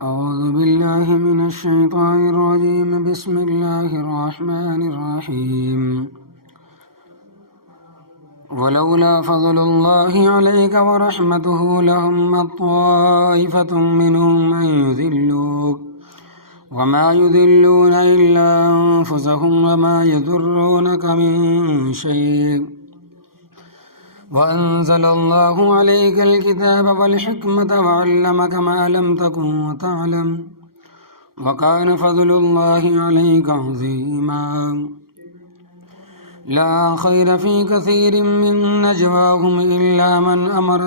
أعوذ بالله من الشيطان الرجيم. بسم الله الرحمن الرحيم. ولولا فضل الله عليك ورحمته لهمت طائفة منهم أن يذلوك وما يذلون إلا أنفسهم وما يضرونك من شيء وأنزل الله عليك الكتاب والحكمة وعلمك ما لم تكن تعلم وكان فضل الله عليك عظيما. لا خير في كثير من نجواهم إلا من أمر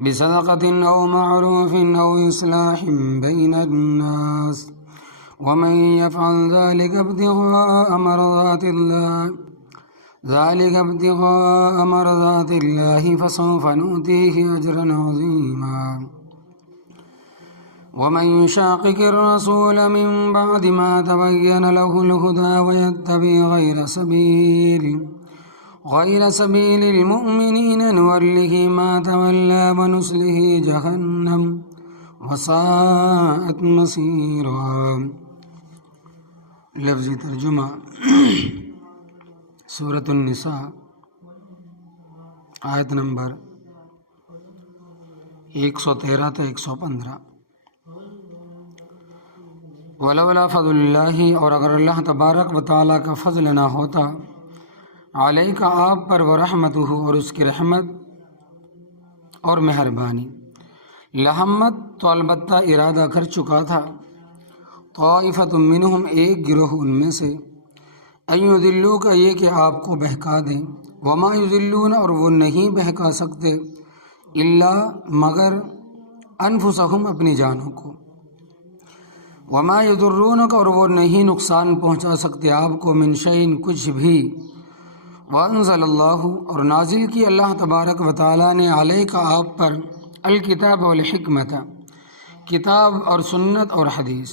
بصدقة أو معروف أو إصلاح بين الناس ومن يفعل ذلك ابتغاء مرضات الله فسوف نؤتيه أجرا عظيما. ومن يشاقق الرسول من بعد ما تبين له الهدى ويتبع غير سبيل المؤمنين نوله ما تولى ونصله جهنم وساءت مصيرا. لفظی ترجمہ سورۃ النساء آیت نمبر 113 تا 115. ولولا فضل اللہ، اور اگر اللہ تبارک و تعالیٰ کا فضل نہ ہوتا، علیک آپ پر، ورحمتہ، اور اس کی رحمت اور مہربانی، لہمت تو البتہ ارادہ کر چکا تھا، طائفۃ منہم ایک گروہ ان میں سے، ان یضلوک یہ کہ آپ کو بہکا دیں، وما یضلون اور وہ نہیں بہکا سکتے، الا مگر انفسہم اپنی جانوں کو، وما یضرونک اور وہ نہیں نقصان پہنچا سکتے آپ کو، من شیء کچھ بھی، وانزل اللہ اور نازل کی اللہ تبارک و تعالیٰ نے، علیک آپ پر، الکتاب والحکمت کتاب اور سنت اور حدیث،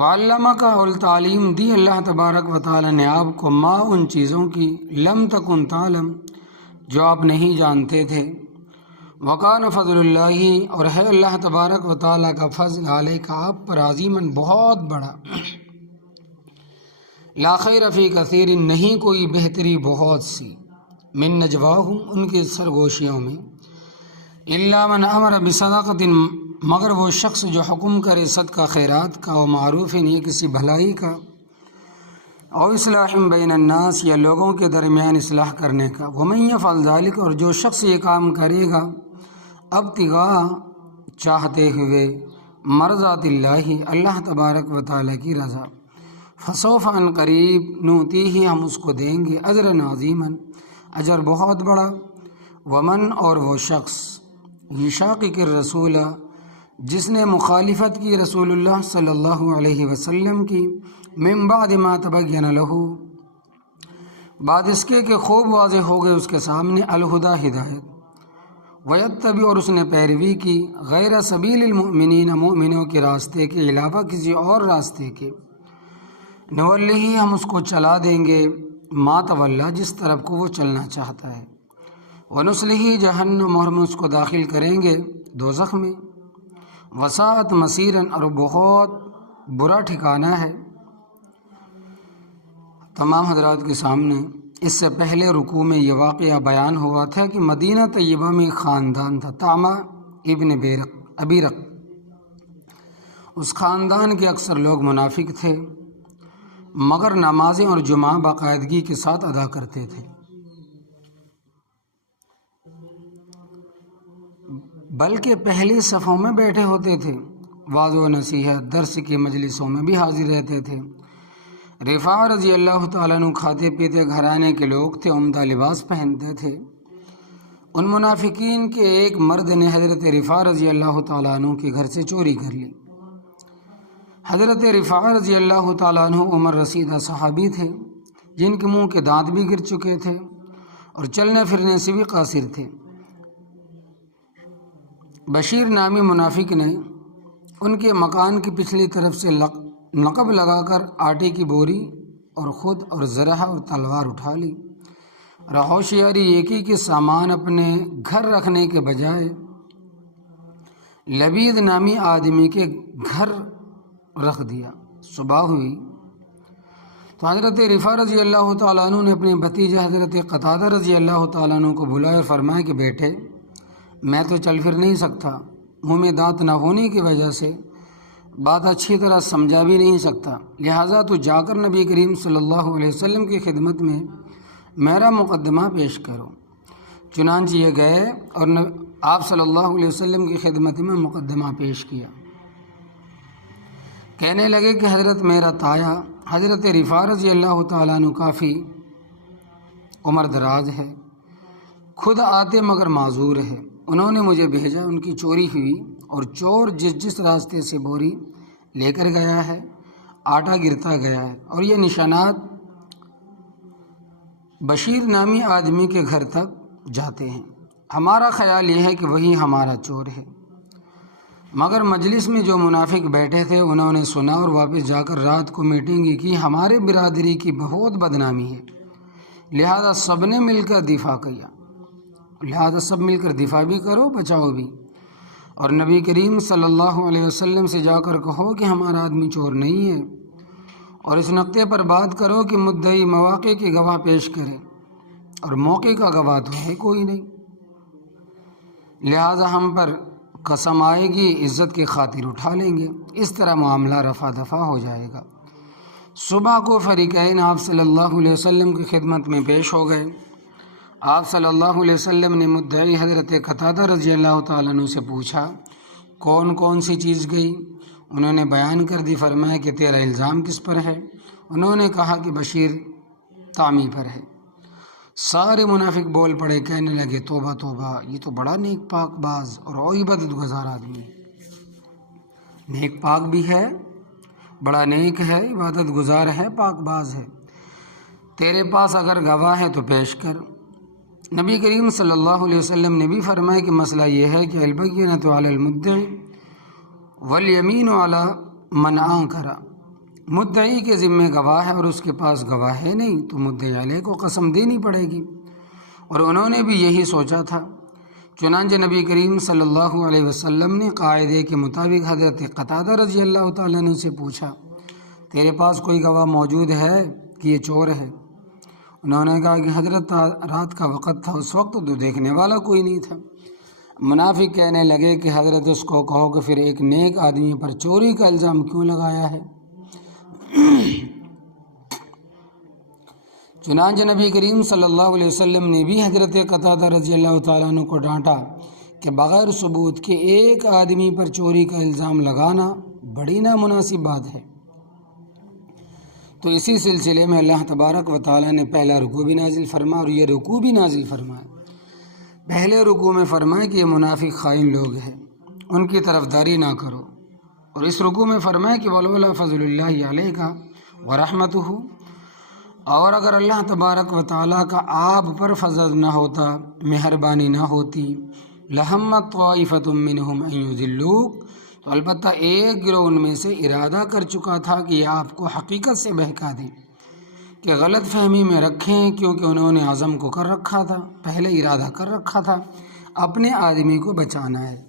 وعلمک اور تعلیم دی اللہ تبارک و تعالیٰ نے آپ کو، ما ان چیزوں کی، لم تکن تعلم جو آپ نہیں جانتے تھے، وکان فضل اللہ اور ہے اللہ تبارک و تعالیٰ کا فضل، علیک آپ پر، عظیماً بہت بڑا، لا خیر فی کثیر نہیں کوئی بہتری بہت سی، من نجواہم ان کے سرگوشیوں میں، الا من امر بصدقۃ مگر وہ شخص جو حکم کرے صدقہ خیرات کا، و معروف یہ کسی بھلائی کا، او اصلاح بین الناس یا لوگوں کے درمیان اصلاح کرنے کا، ومن یفعل ذلک اور جو شخص یہ کام کرے گا، ابتغاء چاہتے ہوئے، مرضات اللہ اللہ تبارک و تعالیٰ کی رضا، فسوف ان قریب، نوتیہ ہم اس کو دیں گے، اجرا عظیما اجر بہت بڑا، ومن اور وہ شخص، یشاقق الرسول جس نے مخالفت کی رسول اللہ صلی اللہ علیہ وسلم کی، من بعد ما تبین لہ بعد اس کے کہ خوب واضح ہو گئے اس کے سامنے، الہدیٰ ہدایت، ویتبع اور اس نے پیروی کی، غیر سبیل المؤمنین مومنوں کے راستے کے علاوہ کسی اور راستے کے، نولہ ہم اس کو چلا دیں گے، ما تولا جس طرف کو وہ چلنا چاہتا ہے، ونصلہ جہنم اور ہم اس کو داخل کریں گے دوزخ میں، وساءت مصیراً اور بہت برا ٹھکانہ ہے۔ تمام حضرات کے سامنے اس سے پہلے رکوع میں یہ واقعہ بیان ہوا تھا کہ مدینہ طیبہ میں ایک خاندان تھا، طعمہ ابن ابیرق، اس خاندان کے اکثر لوگ منافق تھے، مگر نمازیں اور جمعہ باقاعدگی کے ساتھ ادا کرتے تھے، بلکہ پہلی صفوں میں بیٹھے ہوتے تھے، وعظ و نصیحت، درس کی مجلسوں میں بھی حاضر رہتے تھے۔ رفاع رضی اللہ تعالیٰ عنہ کھاتے پیتے گھرانے کے لوگ تھے، عمدہ لباس پہنتے تھے۔ ان منافقین کے ایک مرد نے حضرت رفاع رضی اللہ تعالیٰ عنہ کے گھر سے چوری کر لی۔ حضرت رفاع رضی اللہ تعالیٰ عنہ عمر رسیدہ صحابی تھے، جن کے منہ کے دانت بھی گر چکے تھے اور چلنے پھرنے سے بھی قاصر تھے۔ بشیر نامی منافق نے ان کے مکان کی پچھلی طرف سے نقب لگا کر آٹے کی بوری اور خود اور زرہ اور تلوار اٹھا لی۔ ہوشیاری یہ کی کہ سامان اپنے گھر رکھنے کے بجائے لبید نامی آدمی کے گھر رکھ دیا۔ صبح ہوئی تو حضرت رفاع رضی اللہ تعالیٰ عنہ نے اپنے بھتیجے حضرت قتادہ رضی اللہ تعالیٰ عنہ کو بلایا اور فرمایا کہ بیٹے میں تو چل پھر نہیں سکتا، منہ میں دانت نہ ہونے کی وجہ سے بات اچھی طرح سمجھا بھی نہیں سکتا، لہٰذا تو جا کر نبی کریم صلی اللہ علیہ وسلم کی خدمت میں میرا مقدمہ پیش کرو۔ چنانچہ یہ گئے اور آپ صلی اللہ علیہ وسلم کی خدمت میں مقدمہ پیش کیا۔ کہنے لگے کہ حضرت میرا تایا حضرت رفاع رضی اللہ تعالیٰ عنہ کافی عمر دراز ہے، خود آتے مگر معذور ہے، انہوں نے مجھے بھیجا، ان کی چوری ہوئی اور چور جس راستے سے بوری لے کر گیا ہے آٹا گرتا گیا ہے، اور یہ نشانات بشیر نامی آدمی کے گھر تک جاتے ہیں، ہمارا خیال یہ ہے کہ وہی ہمارا چور ہے، مگر مجلس میں جو منافق بیٹھے تھے انہوں نے سنا اور واپس جا کر رات کو میٹنگ کی، ہمارے برادری کی بہت بدنامی ہے، لہذا سب نے مل کر دفاع کیا، لہذا سب مل کر دفاع بھی کرو بچاؤ بھی، اور نبی کریم صلی اللہ علیہ وسلم سے جا کر کہو کہ ہمارا آدمی چور نہیں ہے، اور اس نقطے پر بات کرو کہ مدعی مواقع کے گواہ پیش کرے، اور موقع کا گواہ تو ہے کوئی نہیں، لہذا ہم پر قسم آئے گی عزت کی خاطر اٹھا لیں گے، اس طرح معاملہ رفع دفع ہو جائے گا۔ صبح کو فریقین آپ صلی اللہ علیہ وسلم کی خدمت میں پیش ہو گئے۔ آپ صلی اللہ علیہ وسلم نے مدعی حضرت قتادہ رضی اللہ تعالیٰ عنہ سے پوچھا کون کون سی چیز گئی، انہوں نے بیان کر دی، فرمایا کہ تیرا الزام کس پر ہے؟ انہوں نے کہا کہ بشیر طامی پر ہے۔ سارے منافق بول پڑے، کہنے لگے توبہ توبہ، یہ تو بڑا نیک پاک باز اور عبادت گزار آدمی ہے، نیک پاک بھی ہے، بڑا نیک ہے، عبادت گزار ہے، پاک باز ہے، تیرے پاس اگر گواہ ہے تو پیش کر۔ نبی کریم صلی اللہ علیہ وسلم نے بھی فرمایا کہ مسئلہ یہ ہے کہ البینۃ علی المدعی والیمین علی من انکر، مدعی کے ذمہ گواہ ہے اور اس کے پاس گواہ ہے نہیں تو مدعی علیہ کو قسم دینی پڑے گی، اور انہوں نے بھی یہی سوچا تھا۔ چنانچہ نبی کریم صلی اللہ علیہ وسلم نے قاعدے کے مطابق حضرت قتادہ رضی اللہ تعالیٰ عنہ سے پوچھا تیرے پاس کوئی گواہ موجود ہے کہ یہ چور ہے؟ انہوں نے کہا کہ حضرت رات کا وقت تھا، اس وقت تو دیکھنے والا کوئی نہیں تھا۔ منافق کہنے لگے کہ حضرت اس کو کہو کہ پھر ایک نیک آدمی پر چوری کا الزام کیوں لگایا ہے؟ چنانچہ نبی کریم صلی اللہ علیہ وسلم نے بھی حضرت قتادہ رضی اللہ تعالیٰ عنہ کو ڈانٹا کہ بغیر ثبوت کے ایک آدمی پر چوری کا الزام لگانا بڑی نامناسب بات ہے۔ تو اسی سلسلے میں اللہ تبارک و تعالیٰ نے پہلا رکوع بھی نازل فرمایا اور یہ رکوع بھی نازل فرمایا۔ پہلے رکوع میں فرمایا کہ یہ منافق خائن لوگ ہیں، ان کی طرفداری نہ کرو، اور اس رکوع میں فرمایا کہ ولولا فضل اللہ علیک ورحمتہ، اور اگر اللہ تبارک و تعالیٰ کا آپ پر فضل نہ ہوتا، مہربانی نہ ہوتی، لہمت طائفۃ منہم ان یضلوک، تو البتہ ایک گروہ ان میں سے ارادہ کر چکا تھا کہ یہ آپ کو حقیقت سے بہکا دیں، کہ غلط فہمی میں رکھیں، کیونکہ انہوں نے عزم کو کر رکھا تھا، پہلے ارادہ کر رکھا تھا اپنے آدمی کو بچانا ہے،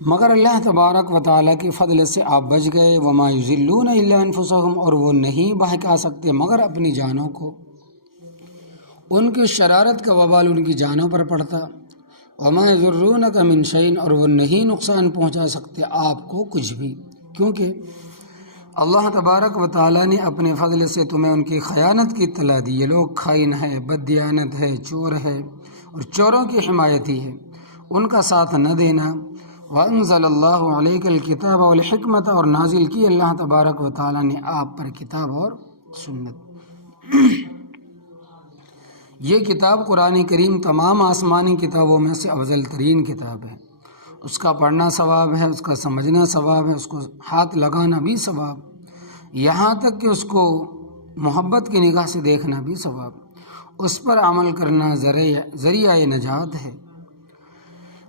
مگر اللہ تبارک و تعالیٰ کے فضل سے آپ بچ گئے۔ وما یضلون الا انفسهم، اور وہ نہیں بہکا سکتے مگر اپنی جانوں کو، ان کی شرارت کا وبال ان کی جانوں پر پڑتا۔ وما یضرونک من شیء، اور وہ نہیں نقصان پہنچا سکتے آپ کو کچھ بھی، کیونکہ اللہ تبارک و تعالیٰ نے اپنے فضل سے تمہیں ان کی خیانت کی اطلاع دی۔ یہ لوگ خائن ہے، بددیانت ہے، چور ہے، اور چوروں کی حمایتی ہے، ان کا ساتھ نہ دینا۔ وَأَنزَلَ اللَّهُ عَلَيْكَ الْكِتَابَ وَالْحِكْمَةَ، اور نازل کی اللہ تبارک و تعالیٰ نے آپ پر کتاب اور سنت۔ یہ کتاب قرآن کریم تمام آسمانی کتابوں میں سے افضل ترین کتاب ہے، اس کا پڑھنا ثواب ہے، اس کا سمجھنا ثواب ہے، اس کو ہاتھ لگانا بھی ثواب، یہاں تک کہ اس کو محبت کی نگاہ سے دیکھنا بھی ثواب، اس پر عمل کرنا ذریعہ نجات ہے۔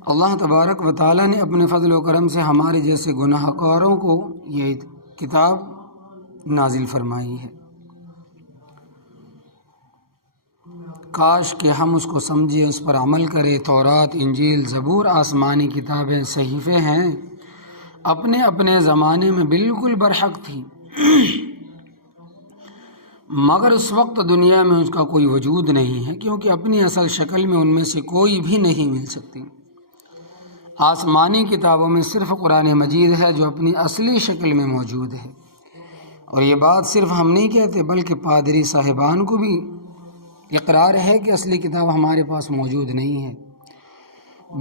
اللہ تبارک و تعالیٰ نے اپنے فضل و کرم سے ہمارے جیسے گناہ گاروں کو یہ کتاب نازل فرمائی ہے۔ کاش کہ ہم اس کو سمجھیں، اس پر عمل کریں۔ تورات، انجیل، زبور آسمانی کتابیں، صحیفے ہیں، اپنے اپنے زمانے میں بالکل برحق تھی، مگر اس وقت دنیا میں اس کا کوئی وجود نہیں ہے، کیونکہ اپنی اصل شکل میں ان میں سے کوئی بھی نہیں مل سکتی۔ آسمانی کتابوں میں صرف قرآن مجید ہے جو اپنی اصلی شکل میں موجود ہے، اور یہ بات صرف ہم نہیں کہتے بلکہ پادری صاحبان کو بھی اقرار ہے کہ اصلی کتاب ہمارے پاس موجود نہیں ہے،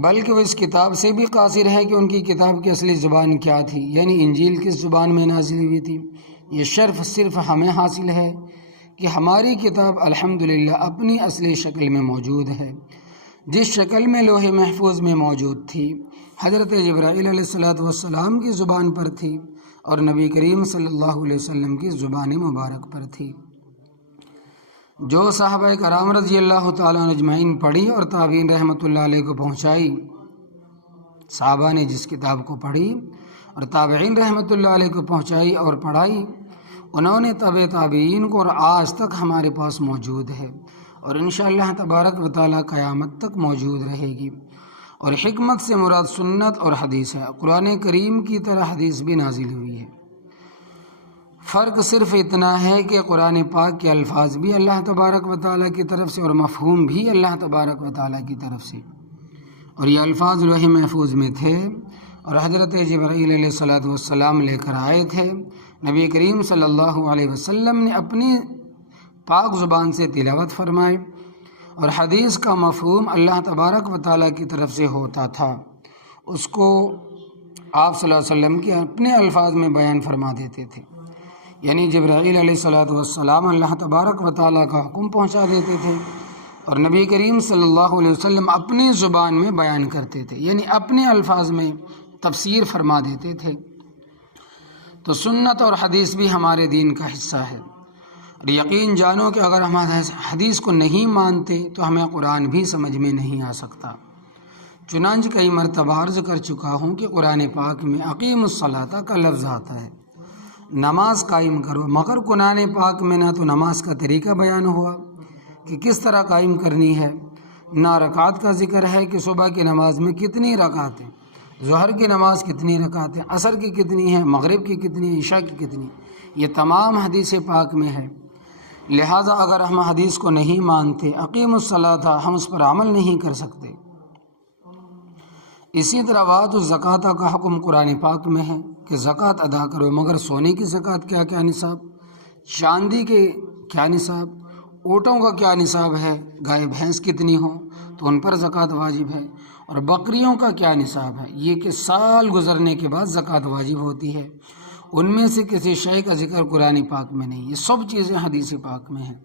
بلکہ وہ اس کتاب سے بھی قاصر ہے کہ ان کی کتاب کی اصلی زبان کیا تھی، یعنی انجیل کس زبان میں نازل ہوئی تھی۔ یہ شرف صرف ہمیں حاصل ہے کہ ہماری کتاب الحمدللہ اپنی اصلی شکل میں موجود ہے، جس شکل میں لوح محفوظ میں موجود تھی، حضرت جبرائیل علیہ السلام کی زبان پر تھی اور نبی کریم صلی اللہ علیہ وسلم کی زبان مبارک پر تھی۔ جو صحابہ کرام رضی اللہ تعالیٰ عنہ اجمعین پڑھی اور تابعین رحمۃ اللہ علیہ کو پہنچائی، صحابہ نے جس کتاب کو پڑھی اور تابعین رحمۃ اللہ علیہ کو پہنچائی اور پڑھائی، انہوں نے تابعین کو، اور آج تک ہمارے پاس موجود ہے، اور انشاءاللہ تبارک و تعالیٰ قیامت تک موجود رہے گی۔ اور حکمت سے مراد سنت اور حدیث ہے، قرآن کریم کی طرح حدیث بھی نازل ہوئی ہے۔ فرق صرف اتنا ہے کہ قرآن پاک کے الفاظ بھی اللہ تبارک و تعالیٰ کی طرف سے اور مفہوم بھی اللہ تبارک و تعالیٰ کی طرف سے، اور یہ الفاظ لوح محفوظ میں تھے اور حضرت جبرائیل علیہ السلام لے کر آئے تھے۔ نبی کریم صلی اللہ علیہ وسلم نے اپنی پاک زبان سے تلاوت فرمائے، اور حدیث کا مفہوم اللہ تبارک و تعالیٰ کی طرف سے ہوتا تھا، اس کو آپ صلی اللہ علیہ وسلم کے اپنے الفاظ میں بیان فرما دیتے تھے، یعنی جبرائیل علیہ السلام اللہ تبارک و تعالیٰ کا حکم پہنچا دیتے تھے اور نبی کریم صلی اللہ علیہ وسلم اپنی زبان میں بیان کرتے تھے، یعنی اپنے الفاظ میں تفسیر فرما دیتے تھے۔ تو سنت اور حدیث بھی ہمارے دین کا حصہ ہے، اور یقین جانو کہ اگر ہم حدیث کو نہیں مانتے تو ہمیں قرآن بھی سمجھ میں نہیں آ سکتا۔ چنانچہ کئی مرتبہ عرض کر چکا ہوں کہ قرآن پاک میں اقیم الصلاۃ کا لفظ آتا ہے، نماز قائم کرو، مگر قرآن پاک میں نہ تو نماز کا طریقہ بیان ہوا کہ کس طرح قائم کرنی ہے، نہ رکعت کا ذکر ہے کہ صبح کی نماز میں کتنی رکعتیں، ظہر کی نماز کتنی رکعتیں، عصر کی کتنی ہیں، مغرب کی کتنی، عشاء کی کتنی، یہ تمام حدیث پاک میں ہے۔ لہٰذا اگر ہم حدیث کو نہیں مانتے، اقیم الصلاۃ، ہم اس پر عمل نہیں کر سکتے۔ اسی طرح وآتوا الزکوٰۃ کا حکم قرآن پاک میں ہے کہ زکوٰۃ ادا کرو، مگر سونے کی زکوٰۃ کیا نصاب، چاندی کے کیا نصاب، اونٹوں کا کیا نصاب ہے، گائے بھینس کتنی ہو تو ان پر زکوٰۃ واجب ہے، اور بکریوں کا کیا نصاب ہے، یہ کہ سال گزرنے کے بعد زکوٰۃ واجب ہوتی ہے۔ ان میں سے کسی شے کا ذکر قرآن پاک میں نہیں، یہ سب چیزیں حدیث پاک میں ہیں۔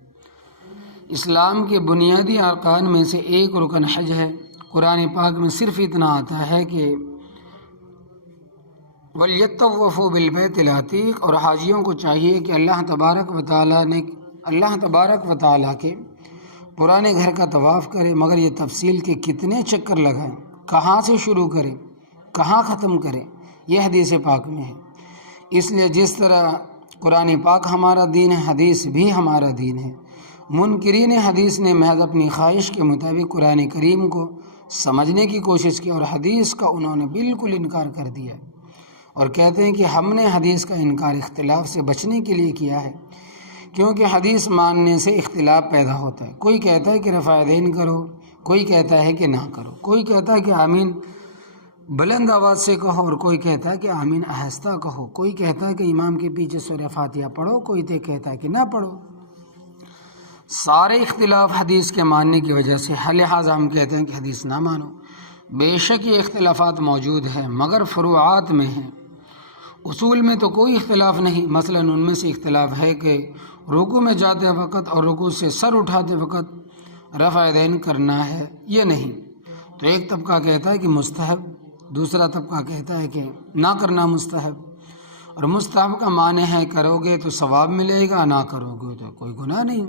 اسلام کے بنیادی ارکان میں سے ایک رکن حج ہے، قرآن پاک میں صرف اتنا آتا ہے کہ وَلْيَطَّوَّفُوا بِالْبَيْتِ الْعَتِيقِ، اور حاجیوں کو چاہیے کہ اللہ تبارک و تعالیٰ کے پرانے گھر کا طواف کرے، مگر یہ تفصیل کے کتنے چکر لگائیں، کہاں سے شروع کریں، کہاں ختم کریں، یہ حدیث پاک میں ہے۔ اس لیے جس طرح قرآن پاک ہمارا دین ہے، حدیث بھی ہمارا دین ہے۔ منکرین حدیث نے محض اپنی خواہش کے مطابق قرآن کریم کو سمجھنے کی کوشش کی، اور حدیث کا انہوں نے بالکل انکار کر دیا، اور کہتے ہیں کہ ہم نے حدیث کا انکار اختلاف سے بچنے کے لیے کیا ہے، کیونکہ حدیث ماننے سے اختلاف پیدا ہوتا ہے۔ کوئی کہتا ہے کہ رفع یدین کرو، کوئی کہتا ہے کہ نہ کرو، کوئی کہتا ہے کہ آمین بلند آواز سے کہو، اور کوئی کہتا ہے کہ آمین آہستہ کہو، کوئی کہتا ہے کہ امام کے پیچھے سورہ فاتحہ پڑھو، کوئی کہتا ہے کہ نہ پڑھو۔ سارے اختلاف حدیث کے ماننے کی وجہ سے ہے، لہٰذا ہم کہتے ہیں کہ حدیث نہ مانو۔ بے شک یہ اختلافات موجود ہیں، مگر فروعات میں ہیں، اصول میں تو کوئی اختلاف نہیں۔ مثلا ان میں سے اختلاف ہے کہ رکوع میں جاتے وقت اور رکوع سے سر اٹھاتے وقت رفع یدین کرنا ہے یہ نہیں، تو ایک طبقہ کہتا ہے کہ مستحب، دوسرا طبقہ کہتا ہے کہ نہ کرنا مستحب، اور مستحب کا معنی ہے کرو گے تو ثواب ملے گا، نہ کرو گے تو کوئی گناہ نہیں۔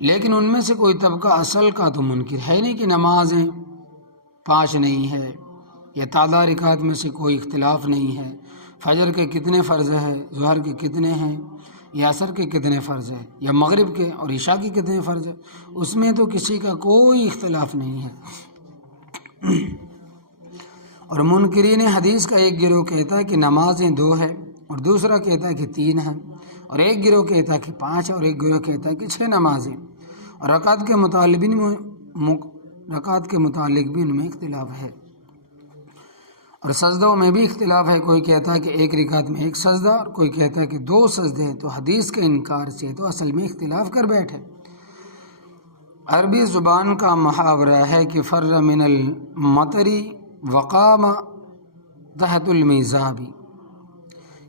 لیکن ان میں سے کوئی طبقہ اصل کا تو منکر ہے نہیں کہ نمازیں 5 نہیں ہے، یا تعداد رکعت میں سے کوئی اختلاف نہیں ہے، فجر کے کتنے فرض ہے، ظہر کے کتنے ہیں، یا عصر کے کتنے فرض ہیں یا مغرب کے اور عشاء کے کتنے فرض ہیں، اس میں تو کسی کا کوئی اختلاف نہیں ہے۔ اور منکرین حدیث کا ایک گروہ کہتا ہے کہ نمازیں 2 ہیں اور دوسرا کہتا ہے کہ 3 ہیں، اور ایک گروہ کہتا ہے کہ 5 اور ایک گروہ کہتا ہے کہ 6 نمازیں، اور رکعت کے متعلق بھی ان میں اختلاف ہے، اور سجدوں میں بھی اختلاف ہے۔ کوئی کہتا ہے کہ ایک رکعت میں 1 سجدہ اور کوئی کہتا ہے کہ 2 سجدے ہیں، تو حدیث کے انکار سے تو اصل میں اختلاف کر بیٹھے۔ عربی زبان کا محاورہ ہے کہ فر من المطری وقام تحت المیزاب،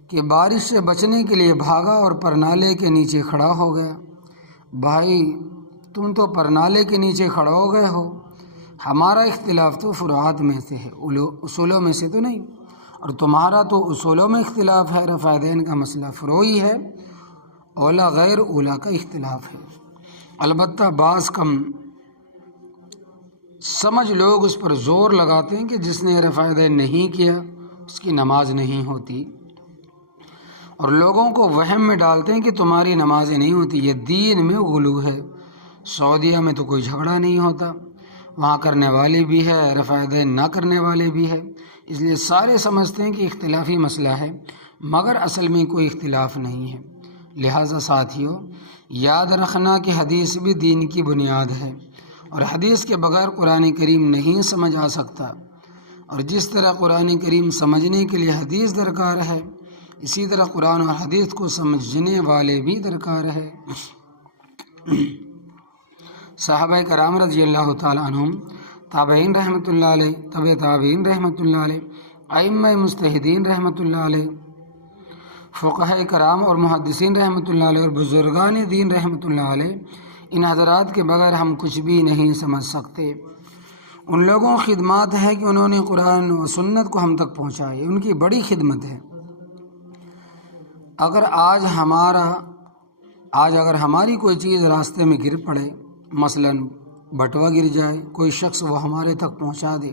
کہ بارش سے بچنے کے لیے بھاگا اور پرنالے کے نیچے کھڑا ہو گیا۔ بھائی تم تو پرنالے کے نیچے کھڑا ہو گئے ہو، ہمارا اختلاف تو فروعات میں سے ہے، اصولوں میں سے تو نہیں، اور تمہارا تو اصولوں میں اختلاف ہے، رفع دین کا مسئلہ فروعی ہے، اولا غیر اولا کا اختلاف ہے۔ البتہ بعض کم سمجھ لوگ اس پر زور لگاتے ہیں کہ جس نے رفع دین نہیں کیا اس کی نماز نہیں ہوتی، اور لوگوں کو وہم میں ڈالتے ہیں کہ تمہاری نمازیں نہیں ہوتی۔ یہ دین میں غلو ہے۔ سعودیہ میں تو کوئی جھگڑا نہیں ہوتا، وہاں کرنے والے بھی ہے، رفع دین نہ کرنے والے بھی ہے، اس لیے سارے سمجھتے ہیں کہ اختلافی مسئلہ ہے، مگر اصل میں کوئی اختلاف نہیں ہے۔ لہٰذا ساتھیوں، یاد رکھنا کہ حدیث بھی دین کی بنیاد ہے، اور حدیث کے بغیر قرآن کریم نہیں سمجھ آ سکتا، اور جس طرح قرآن کریم سمجھنے کے لیے حدیث درکار ہے، اسی طرح قرآن اور حدیث کو سمجھنے والے بھی درکار ہے۔ صحابہ کرام رضی اللہ تعالیٰ عنہم، تابعین رحمۃ اللہ علیہ، طبع تابعین رحمۃ اللہ علیہ، ائمہ مجتہدین رحمۃ اللہ علیہ، فقہاء کرام اور محدثین رحمۃ اللہ علیہ، اور بزرگان دین رحمۃ اللہ علیہ، ان حضرات کے بغیر ہم کچھ بھی نہیں سمجھ سکتے۔ ان لوگوں کی خدمات ہے کہ انہوں نے قرآن و سنت کو ہم تک پہنچائی، ان کی بڑی خدمت ہے۔ اگر اگر ہماری کوئی چیز راستے میں گر پڑے، مثلاً بٹوا گر جائے، کوئی شخص وہ ہمارے تک پہنچا دے،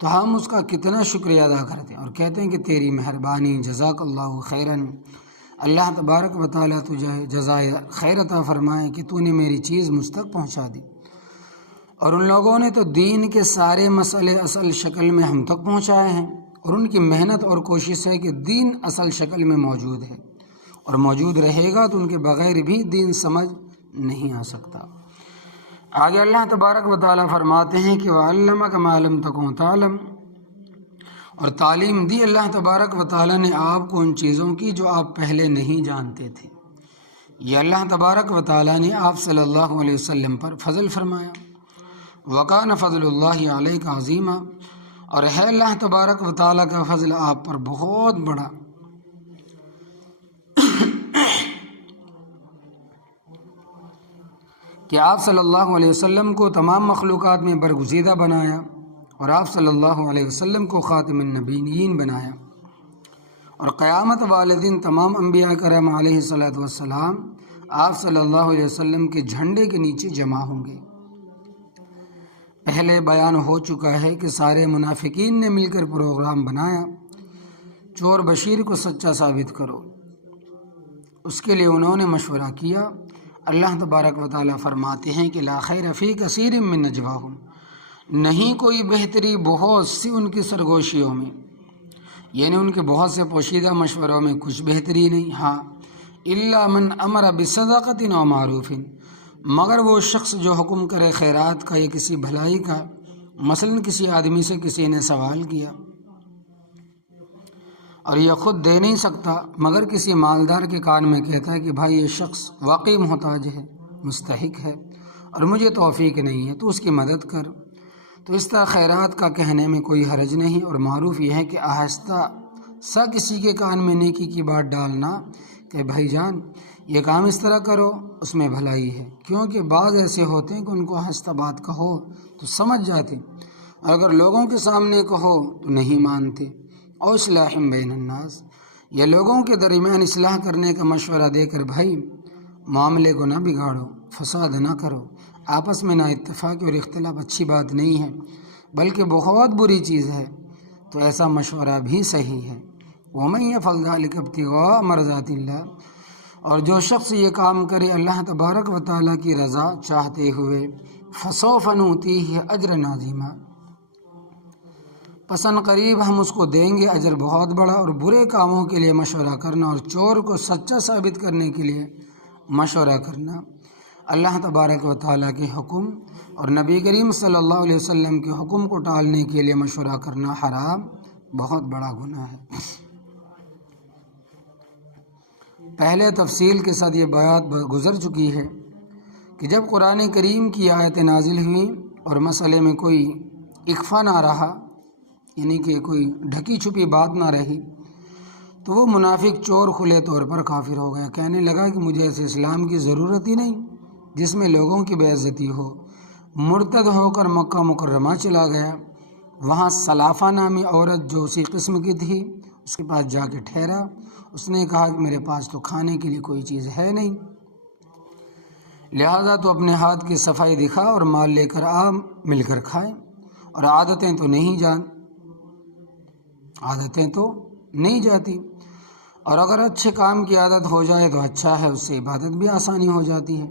تو ہم اس کا کتنا شکریہ ادا کرتے ہیں اور کہتے ہیں کہ تیری مہربانی، جزاک اللہ خیراً، اللہ تبارک و تعالیٰ تجھے جزائے خیر عطا فرمائے کہ تو نے میری چیز مجھ تک پہنچا دی۔ اور ان لوگوں نے تو دین کے سارے مسئلے اصل شکل میں ہم تک پہنچائے ہیں، اور ان کی محنت اور کوشش ہے کہ دین اصل شکل میں موجود ہے، اور موجود رہے گا تو ان کے بغیر بھی دین سمجھ نہیں آ سکتا۔ آگے اللہ تبارک و تعالیٰ فرماتے ہیں کہ وَعَلَّمَكَ مَا لَمْ تَكُن تَعْلَمُ، اور تعلیم دی اللہ تبارک و تعالیٰ نے آپ کو ان چیزوں کی جو آپ پہلے نہیں جانتے تھے۔ یہ اللہ تبارک و تعالیٰ نے آپ صلی اللہ علیہ وسلم پر فضل فرمایا۔ وَكَانَ فَضْلُ اللَّهِ عَلَيْكَ عَظِيمًا، اور ہے اللہ تبارک و تعالیٰ کا فضل آپ پر بہت بڑا۔ کہ آپ صلی اللہ علیہ وسلم کو تمام مخلوقات میں برگزیدہ بنایا، اور آپ صلی اللہ علیہ وسلم کو خاتم النبیین بنایا، اور قیامت والدین تمام انبیاء کرام علیہ الصلاۃ والسلام آپ صلی اللہ علیہ وسلم کے جھنڈے کے نیچے جمع ہوں گے۔ پہلے بیان ہو چکا ہے کہ سارے منافقین نے مل کر پروگرام بنایا، چور بشیر کو سچا ثابت کرو، اس کے لیے انہوں نے مشورہ کیا۔ اللہ تبارک و تعالیٰ فرماتے ہیں کہ لا خیر فی کثیر من نجواہم، نہیں کوئی بہتری بہت سی ان کی سرگوشیوں میں، یعنی ان کے بہت سے پوشیدہ مشوروں میں کچھ بہتری نہیں۔ ہاں الا من امر بصدقۃ او معروف، مگر وہ شخص جو حکم کرے خیرات کا یا کسی بھلائی کا، مثلا کسی آدمی سے کسی نے سوال کیا اور یہ خود دے نہیں سکتا، مگر کسی مالدار کے کان میں کہتا ہے کہ بھائی یہ شخص واقعی محتاج ہے، مستحق ہے، اور مجھے توفیق نہیں ہے، تو اس کی مدد کر۔ تو اس طرح خیرات کا کہنے میں کوئی حرج نہیں، اور معروف یہ ہے کہ آہستہ سا کسی کے کان میں نیکی کی بات ڈالنا کہ بھائی جان یہ کام اس طرح کرو، اس میں بھلائی ہے، کیونکہ بعض ایسے ہوتے ہیں کہ ان کو آہستہ بات کہو تو سمجھ جاتے، اور اگر لوگوں کے سامنے کہو تو نہیں مانتے۔ اور اصلاح بین الناس، یہ لوگوں کے درمیان اصلاح کرنے کا مشورہ دے کر بھائی معاملے کو نہ بگاڑو، فساد نہ کرو، آپس میں نہ اتفاق اور اختلاف اچھی بات نہیں ہے بلکہ بہت بری چیز ہے، تو ایسا مشورہ بھی صحیح ہے۔ وَمَن يَفْعَلْ ذَلِكَ ابْتِغَاءَ مَرْضَاتِ اللَّهِ، اور جو شخص یہ کام کرے اللہ تبارک و تعالیٰ کی رضا چاہتے ہوئے فسوف نؤتیہ اجرا عظیما، پسند قریب ہم اس کو دیں گے اجر بہت بڑا۔ اور برے کاموں کے لیے مشورہ کرنا اور چور کو سچا ثابت کرنے کے لیے مشورہ کرنا، اللہ تبارک و تعالیٰ کے حکم اور نبی کریم صلی اللہ علیہ وسلم کے حکم کو ٹالنے کے لیے مشورہ کرنا حرام، بہت بڑا گناہ ہے۔ پہلے تفصیل کے ساتھ یہ بات گزر چکی ہے کہ جب قرآن کریم کی آیتیں نازل ہوئیں اور مسئلے میں کوئی اخفا نہ رہا، یعنی کہ کوئی ڈھکی چھپی بات نہ رہی، تو وہ منافق چور کھلے طور پر کافر ہو گیا، کہنے لگا کہ مجھے ایسے اسلام کی ضرورت ہی نہیں جس میں لوگوں کی بے عزتی ہو۔ مرتد ہو کر مکہ مکرمہ چلا گیا، وہاں سلافہ نامی عورت جو اسی قسم کی تھی اس کے پاس جا کے ٹھہرا، اس نے کہا کہ میرے پاس تو کھانے کے لیے کوئی چیز ہے نہیں، لہذا تو اپنے ہاتھ کی صفائی دکھا اور مال لے کر آ، مل کر کھائیں، اور عادتیں تو نہیں جاتی، اور اگر اچھے کام کی عادت ہو جائے تو اچھا ہے، اس سے عبادت بھی آسانی ہو جاتی ہے۔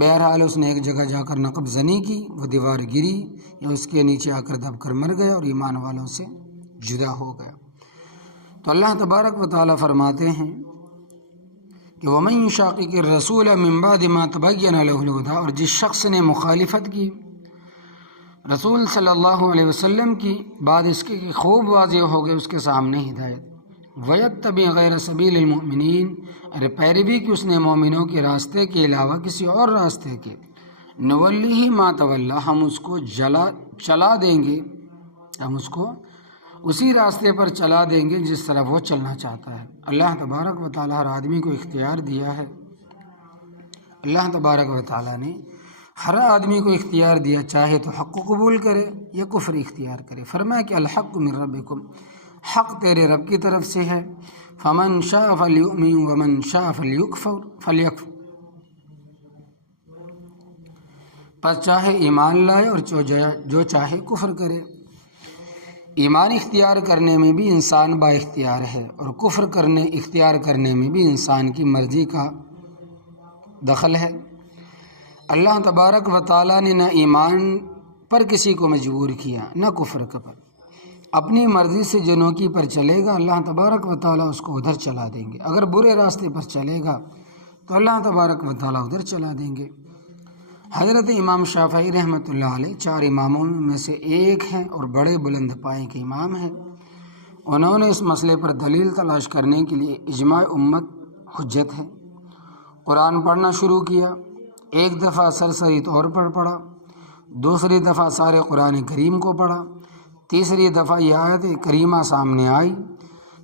بہرحال اس نے ایک جگہ جا کر نقب زنی کی، وہ دیوار گری یا اس کے نیچے آ کر دب کر مر گیا اور ایمان والوں سے جدا ہو گیا۔ تو اللہ تبارک و تعالیٰ فرماتے ہیں کہ وَمَن يُشَاقِقِ الرَّسُولَ مِن بَعْدِ مَا تَبَيَّنَ لَهُ الْهُدَىٰ، اور جس شخص نے مخالفت کی رسول صلی اللہ علیہ وسلم کی بعد اس کے کہ خوب واضح ہو گئے اس کے سامنے ہدایت، وَيَتَّبِعْ غَيْرَ سَبِيلِ الْمُؤْمِنِينَ، اور پیروی کی اس نے مومنوں کے راستے کے علاوہ کسی اور راستے کے، نُوَلِّهِ مَا تَوَلَّىٰ، ہم اس کو چلا دیں گے، ہم اس کو اسی راستے پر چلا دیں گے جس طرف وہ چلنا چاہتا ہے۔ اللہ تبارک و تعالیٰ ہر آدمی کو اختیار دیا ہے، اللہ تبارک و تعالیٰ نے ہر آدمی کو اختیار دیا، چاہے تو حق کو قبول کرے یا کفر اختیار کرے۔ فرمایا کہ الحق من ربکم، حق تیرے رب کی طرف سے ہے، فمن شاء فلیؤمن ومن شاء فلیکفر، پس چاہے ایمان لائے اور جو چاہے کفر کرے۔ ایمان اختیار کرنے میں بھی انسان با اختیار ہے، اور کفر اختیار کرنے میں بھی انسان کی مرضی کا دخل ہے۔ اللہ تبارک و تعالیٰ نے نہ ایمان پر کسی کو مجبور کیا نہ کفر پر، اپنی مرضی سے جو نوکی پر چلے گا اللہ تبارک و تعالیٰ اس کو ادھر چلا دیں گے، اگر برے راستے پر چلے گا تو اللہ تبارک و تعالیٰ ادھر چلا دیں گے۔ حضرت امام شافعی رحمۃ اللہ علیہ 4 اماموں میں سے ایک ہیں اور بڑے بلند پائے کے امام ہیں۔ انہوں نے اس مسئلے پر دلیل تلاش کرنے کے لیے اجماع امت حجت ہے، قرآن پڑھنا شروع کیا، ایک دفعہ سرسری طور پر پڑھا، دوسری دفعہ سارے قرآن کریم کو پڑھا، تیسری دفعہ یہ آیت کریمہ سامنے آئی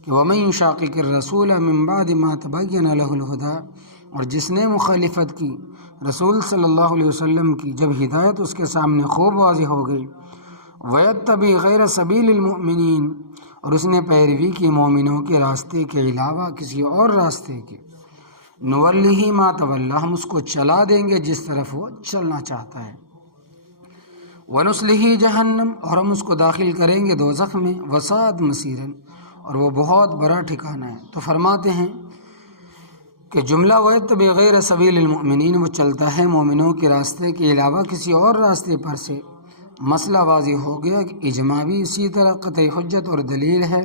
کہ وَمَن يُشَاقِقِ الرَّسُولَ مِن بَعْدِ مَا تَبَيَّنَ لَهُ الْهُدَىٰ، اور جس نے مخالفت کی رسول صلی اللہ علیہ وسلم کی جب ہدایت اس کے سامنے خوب واضح ہو گئی، وَيَتَّبِعْ غَيْرَ سَبِيلِ الْمُؤْمِنِينَ، اور اس نے پیروی کی مومنوں کے راستے کے علاوہ کسی اور راستے کے، نُوَلِّهِ مَا تَوَلَّىٰ، ہم اس کو چلا دیں گے جس طرف وہ چلنا چاہتا ہے، وَنُصْلِهِ جَهَنَّمَ، اور ہم اس کو داخل کریں گے دوزخ میں، وَسَاءَتْ مَصِيرًا، اور وہ بہت بڑا ٹھکانہ ہے۔ تو فرماتے ہیں کہ جملہ وَيَتَّبِعْ غَيْرَ سَبِيلِ الْمُؤْمِنِينَ وہ چلتا ہے مومنوں کے راستے کے علاوہ کسی اور راستے پر سے، مسئلہ واضح ہو گیا کہ اجماع بھی اسی طرح قطعی حجت اور دلیل ہے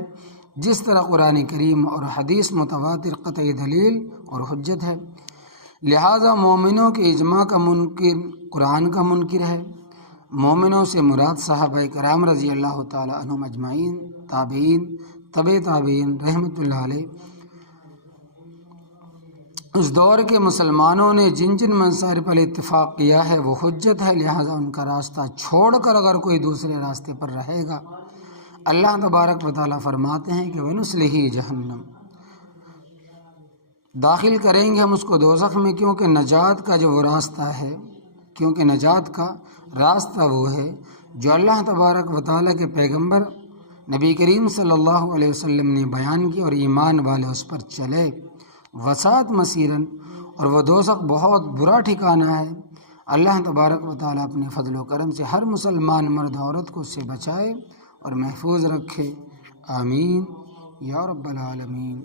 جس طرح قرآن کریم اور حدیث متواتر قطعی دلیل اور حجت ہے، لہٰذا مومنوں کے اجماع کا منکر قرآن کا منکر ہے۔ مومنوں سے مراد صحابہ کرام رضی اللہ تعالیٰ عنہم اجمعین، تابعین، تبع تابعین رحمۃ اللہ علیہ، اس دور کے مسلمانوں نے جن جن مسائل پر اتفاق کیا ہے وہ حجت ہے، لہٰذا ان کا راستہ چھوڑ کر اگر کوئی دوسرے راستے پر رہے گا، اللہ تبارک و تعالیٰ فرماتے ہیں کہ وَنُصْلِهِ جَهَنَّمَ، داخل کریں گے ہم اس کو دوزخ میں، کیونکہ نجات کا جو وہ راستہ ہے، کیونکہ نجات کا راستہ وہ ہے جو اللہ تبارک و تعالیٰ کے پیغمبر نبی کریم صلی اللہ علیہ وسلم نے بیان کی اور ایمان والے اس پر چلے، وسعت مصیرن، اور وہ دوزخ بہت برا ٹھکانہ ہے۔ اللہ تبارک و تعالیٰ اپنے فضل و کرم سے ہر مسلمان مرد عورت کو اس سے بچائے اور محفوظ رکھے، آمین یا رب العالمین۔